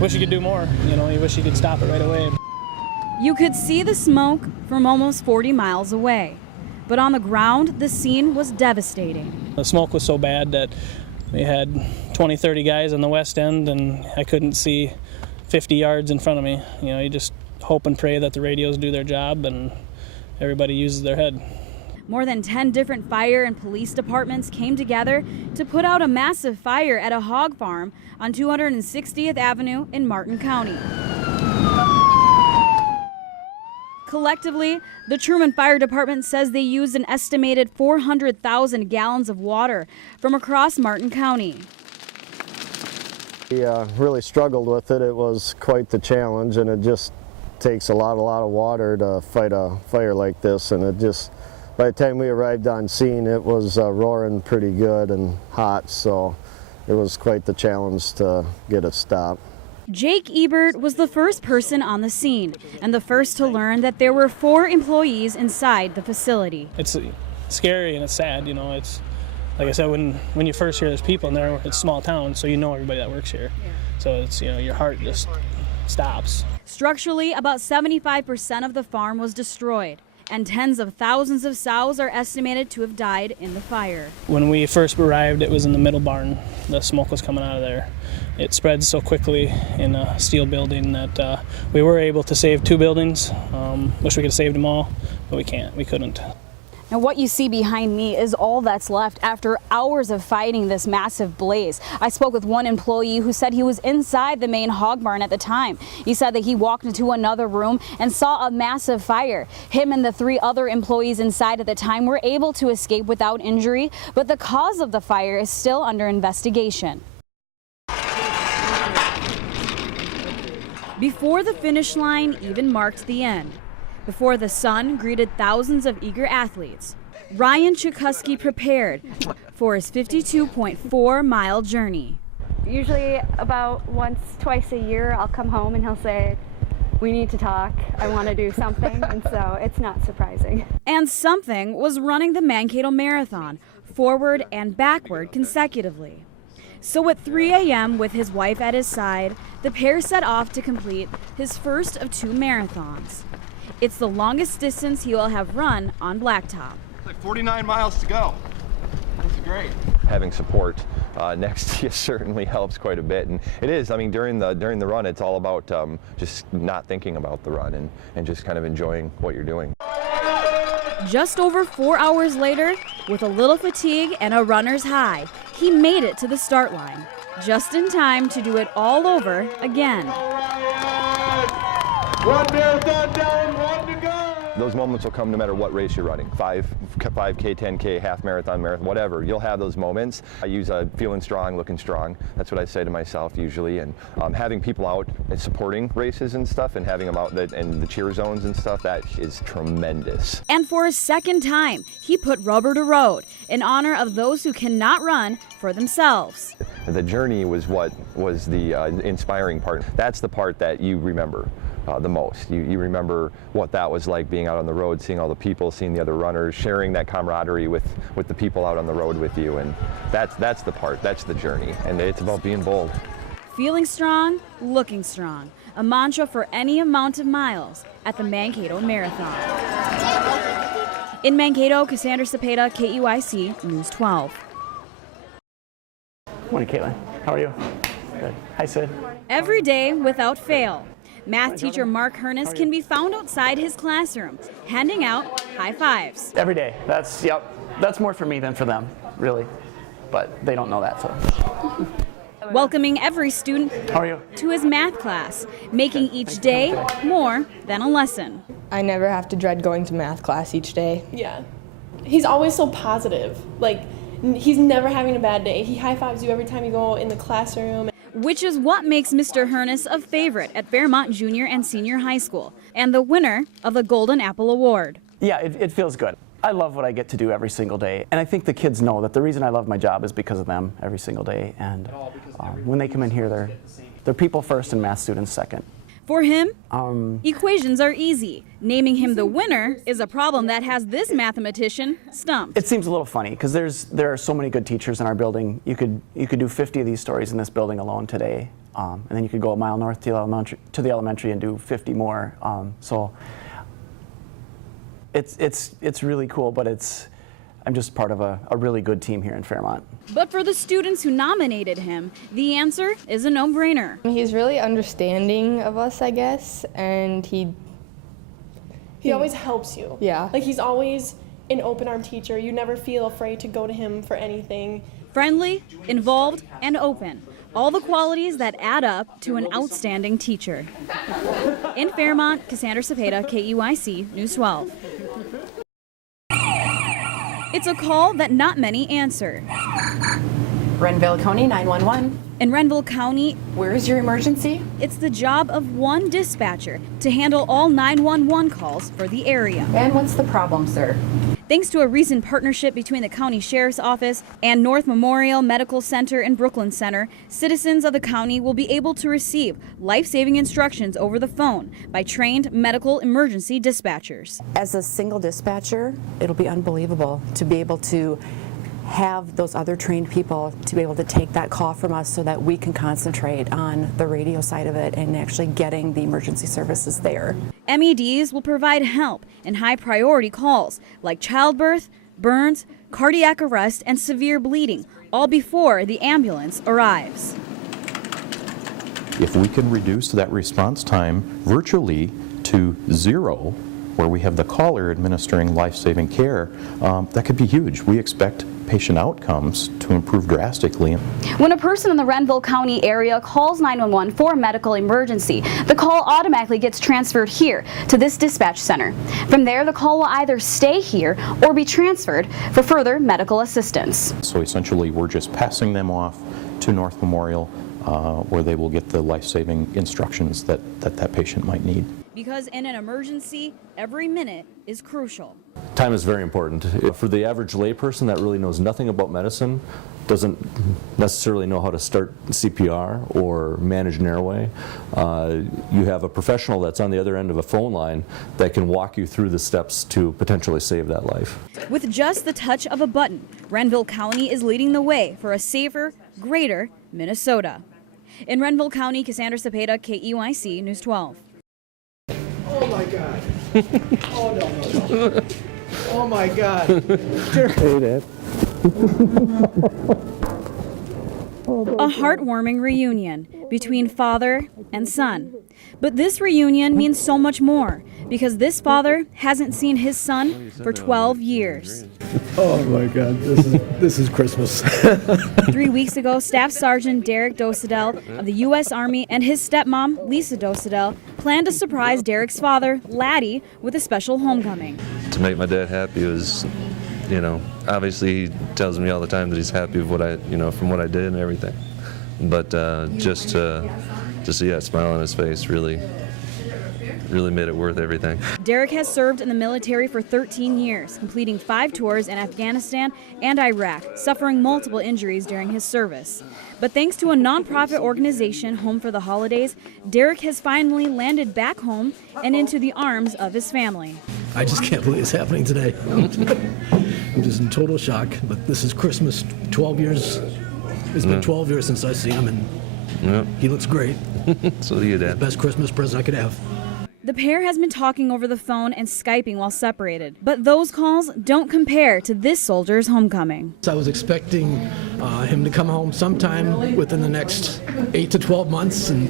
wish you could do more. You know, you wish you could stop it right away. You could see the smoke from almost 40 miles away. But on the ground, the scene was devastating. The smoke was so bad that we had 20, 30 guys on the west end, and I couldn't see 50 yards in front of me. You know, you just hope and pray that the radios do their job and everybody uses their head. More than 10 different fire and police departments came together to put out a massive fire at a hog farm on 260th Avenue in Martin County. Collectively, the Truman Fire Department says they used an estimated 400,000 gallons of water from across Martin County. We really struggled with it. It was quite the challenge, and it just takes a lot of water to fight a fire like this. And it just, by the time we arrived on scene, it was roaring pretty good and hot, so it was quite the challenge to get it stopped. Jake Ebert was the first person on the scene and the first to learn that there were 4 employees inside the facility. It's scary and it's sad, you know. It's like I said, when you first hear there's people in there, it's a small town, so you know everybody that works here. Yeah. So it's, you know, your heart just stops. Structurally, about 75% of the farm was destroyed, and tens of thousands of sows are estimated to have died in the fire. When we first arrived, it was in the middle barn. The smoke was coming out of there. It spread so quickly in a steel building that we were able to save 2 buildings. Wish we could have saved them all, but we can't. We couldn't. Now what you see behind me is all that's left after hours of fighting this massive blaze. I spoke with one employee who said he was inside the main hog barn at the time. He said that he walked into another room and saw a massive fire. Him and the 3 other employees inside at the time were able to escape without injury, but the cause of the fire is still under investigation. Before the finish line even marked the end, before the sun greeted thousands of eager athletes, Ryan Chikuski prepared for his 52.4-mile journey. Usually about once, twice a year, I'll come home and he'll say, "We need to talk, I want to do something," and so it's not surprising. And something was running the Mankato Marathon, forward and backward consecutively. So at 3 a.m. with his wife at his side, the pair set off to complete his first of 2 marathons. It's the longest distance he will have run on blacktop. It's like 49 miles to go. That's great. Having support next to you certainly helps quite a bit, and it is. I mean, during the run, it's all about just not thinking about the run and just kind of enjoying what you're doing. Just over 4 hours later, with a little fatigue and a runner's high, he made it to the start line, just in time to do it all over again. One marathon down, 1 to go. Those moments will come no matter what race you're running, 5K, 10K, half marathon, whatever. You'll have those moments. I use feeling strong, looking strong. That's what I say to myself usually. And having people out and supporting races and stuff, and having them out in the cheer zones and stuff, that is tremendous. And for a second time, he put rubber to road in honor of those who cannot run for themselves. The journey was what was the inspiring part. That's the part that you remember the most. You remember what that was like, being out on the road, seeing all the people, seeing the other runners, sharing that camaraderie with the people out on the road with you, and that's the part, that's the journey, and it's about being bold. Feeling strong, looking strong, a mantra for any amount of miles at the Mankato Marathon. In Mankato, Kassandra Sepeda, KEYC News 12. Morning, Caitlin. How are you? Good. Hi, Sid. Every day without fail, math teacher Mark Hernes can be found outside his classroom, handing out high fives. Every day. That's more for me than for them, really. But they don't know that, so. Welcoming every student How are you? to his math class, making each day more than a lesson. I never have to dread going to math class each day. Yeah. He's always so positive. Like, he's never having a bad day. He high-fives you every time you go in the classroom. Which is what makes Mr. Hernes a favorite at Fairmont Junior and Senior High School, and the winner of the Golden Apple Award. Yeah, it feels good. I love what I get to do every single day, and I think the kids know that the reason I love my job is because of them every single day, and when they come in here, they're people first and math students second. For him, equations are easy. Naming him the winner is a problem that has this mathematician stumped. It seems a little funny because there are so many good teachers in our building. You could do 50 of these stories in this building alone today. and then you could go a mile north to the elementary and do 50 more. So it's really cool, but I'm just part of a really good team here in Fairmont. But for the students who nominated him, the answer is a no-brainer. He's really understanding of us, I guess, and he always helps you. Yeah. Like, he's always an open-armed teacher. You never feel afraid to go to him for anything. Friendly, involved, and open. All the qualities that add up to an outstanding teacher. In Fairmont, Kassandra Sepeda, KEYC, News 12. It's a call that not many answer. Renville County 911. In Renville County, Where is your emergency? it's the job of one dispatcher to handle all 911 calls for the area. And what's the problem, sir? Thanks to a recent partnership between the County Sheriff's Office and North Memorial Medical Center and Brooklyn Center, citizens of the county will be able to receive life-saving instructions over the phone by trained medical emergency dispatchers. As a single dispatcher, it'll be unbelievable to be able to have those other trained people to be able to take that call from us so that we can concentrate on the radio side of it and actually getting the emergency services there. MEDs will provide help in high-priority calls like childbirth, burns, cardiac arrest, and severe bleeding, all before the ambulance arrives. If we can reduce that response time virtually to 0, where we have the caller administering life-saving care, that could be huge. We expect patient outcomes to improve drastically. When a person in the Renville County area calls 911 for a medical emergency, the call automatically gets transferred here to this dispatch center. From there, the call will either stay here or be transferred for further medical assistance. So essentially, we're just passing them off to North Memorial, where they will get the life-saving instructions that patient might need. Because in an emergency, every minute is crucial. Time is very important. For the average layperson that really knows nothing about medicine, doesn't necessarily know how to start CPR or manage an airway, you have a professional that's on the other end of a phone line that can walk you through the steps to potentially save that life. With just the touch of a button, Renville County is leading the way for a safer, greater Minnesota. In Renville County, Kassandra Sepeda, KEYC, News 12. Oh my God. Oh no. Oh my God. Hey, Dad. A heartwarming reunion between father and son. But this reunion means so much more because this father hasn't seen his son for 12 years. Oh my God, this is Christmas. 3 weeks ago, Staff Sergeant Derek Dosedel of the U.S. Army and his stepmom, Lisa Dosedel, planned to surprise Derek's father, Laddie, with a special homecoming. To make my dad happy was, obviously he tells me all the time that he's happy with what I, from what I did and everything. But just to see that smile on his face really made it worth everything. Derek has served in the military for 13 years, completing 5 tours in Afghanistan and Iraq, suffering multiple injuries during his service. But thanks to a nonprofit organization, Home for the Holidays, Derek has finally landed back home and into the arms of his family. I just can't believe it's happening today. I'm just in total shock, but this is Christmas, 12 years. It's been 12 years since I've seen him, and he looks great. So do you, Dad. Best Christmas present I could have. The pair has been talking over the phone and Skyping while separated, but those calls don't compare to this soldier's homecoming. I was expecting him to come home sometime within the next 8 to 12 months, and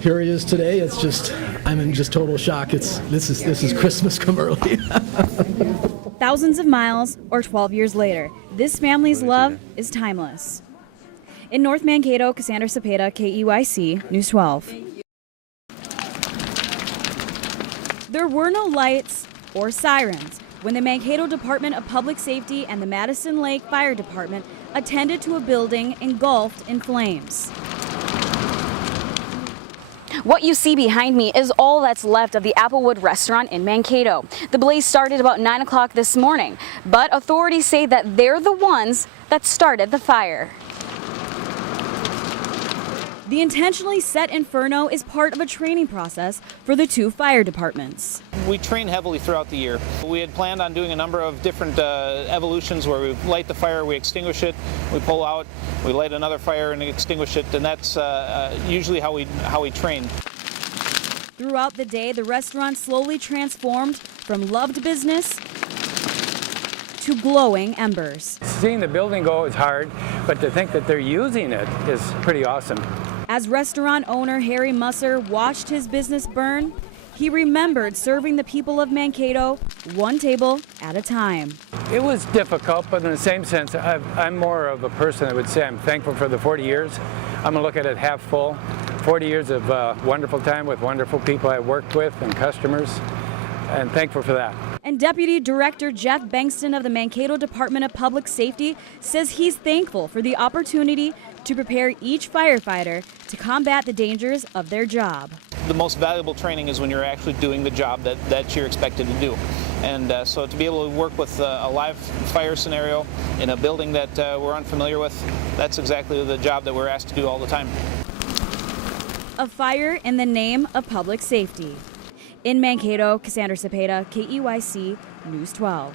here he is today. It's just, I'm in just total shock. This is Christmas come early. Thousands of miles or 12 years later, this family's love is timeless. In North Mankato, Kassandra Sepeda, KEYC, News 12. There were no lights or sirens when the Mankato Department of Public Safety and the Madison Lake Fire Department attended to a building engulfed in flames. What you see behind me is all that's left of the Applewood restaurant in Mankato. The blaze started about 9 o'clock this morning, but authorities say that they're the ones that started the fire. The intentionally set inferno is part of a training process for the 2 fire departments. We train heavily throughout the year. We had planned on doing a number of different evolutions where we light the fire, we extinguish it, we pull out, we light another fire and extinguish it, and that's usually how we train. Throughout the day, the restaurant slowly transformed from loved business to glowing embers. Seeing the building go is hard, but to think that they're using it is pretty awesome. As restaurant owner Harry Musser watched his business burn, he remembered serving the people of Mankato one table at a time. It was difficult, but in the same sense, I'm more of a person that would say I'm thankful for the 40 years. I'm gonna look at it half full. 40 years of wonderful time with wonderful people I worked with and customers, and thankful for that. And Deputy Director Jeff Bankston of the Mankato Department of Public Safety says he's thankful for the opportunity to prepare each firefighter to combat the dangers of their job. The most valuable training is when you're actually doing the job that you're expected to do. And so to be able to work with a live fire scenario in a building that we're unfamiliar with, that's exactly the job that we're asked to do all the time. A fire in the name of public safety. In Mankato, Kassandra Sepeda, KEYC News 12.